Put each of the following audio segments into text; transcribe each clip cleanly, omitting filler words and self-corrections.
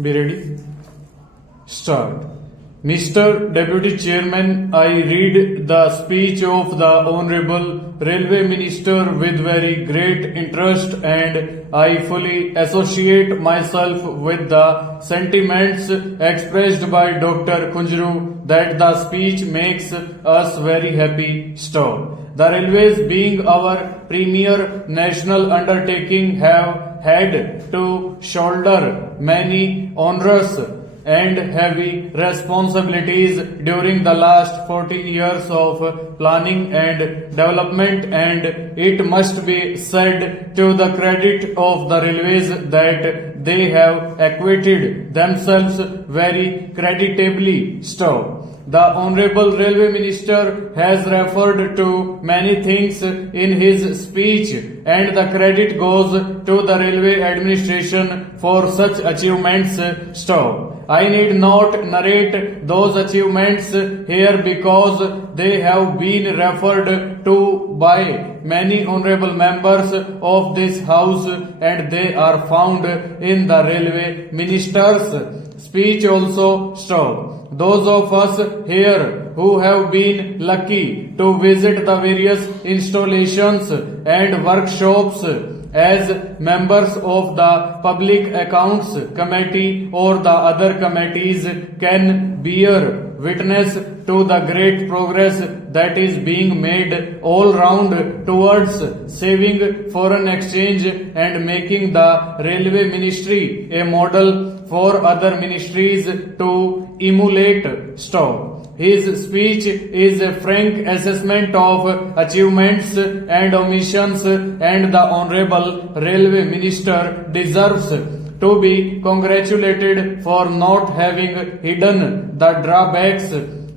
Be ready? Start. Mr. Deputy Chairman, I read the speech of the Honorable Railway Minister with very great interest, and I fully associate myself with the sentiments expressed by Dr. Kunjru that the speech makes us very happy. Stop. The railways, being our premier national undertaking, have had to shoulder many onerous and heavy responsibilities during the last 40 years of planning and development, and it must be said to the credit of the railways that they have acquitted themselves very creditably. Stop. The Honorable Railway Minister has referred to many things in his speech, and the credit goes to the Railway Administration for such achievements. Stop. I need not narrate those achievements here because they have been referred to by many honorable members of this House, and they are found in the Railway Minister's speech also. Stop. Those of us here who have been lucky to visit the various installations and workshops as members of the Public Accounts Committee or the other committees can bear witness to the great progress that is being made all round towards saving foreign exchange and making the Railway Ministry a model for other ministries to emulate. Stop. His speech is a frank assessment of achievements and omissions, and the Honorable Railway Minister deserves to be congratulated for not having hidden the drawbacks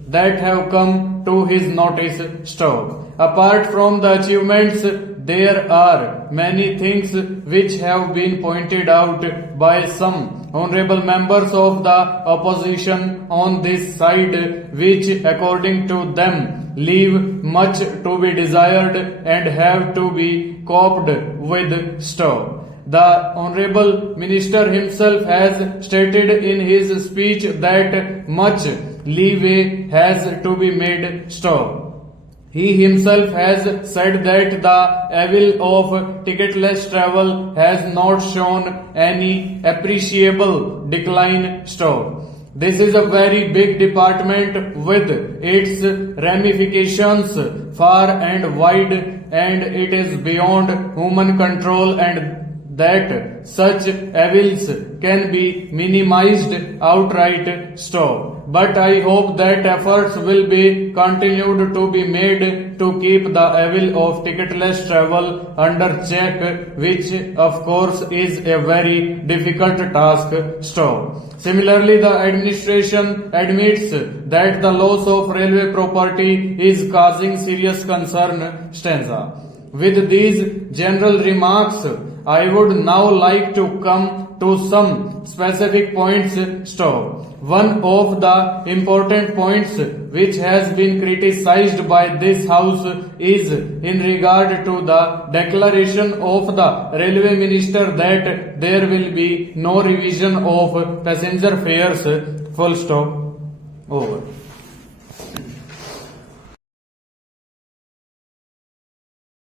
that have come to his notice. Stop. Apart from the achievements, there are many things which have been pointed out by some honorable members of the opposition on this side, which according to them leave much to be desired and have to be coped with. Stop. The Honorable Minister himself has stated in his speech that much leeway has to be made. Stop. He himself has said that the evil of ticketless travel has not shown any appreciable decline. Stop. This is a very big department with its ramifications far and wide, and it is beyond human control, and that such evils can be minimized outright. Stop. But I hope that efforts will be continued to be made to keep the evil of ticketless travel under check, which of course is a very difficult task. Stop. Similarly, the administration admits that the loss of railway property is causing serious concern. Stanza. With these general remarks, I would now like to come to some specific points. Stop. One of the important points which has been criticized by this House is in regard to the declaration of the Railway Minister that there will be no revision of passenger fares. Full stop. Over.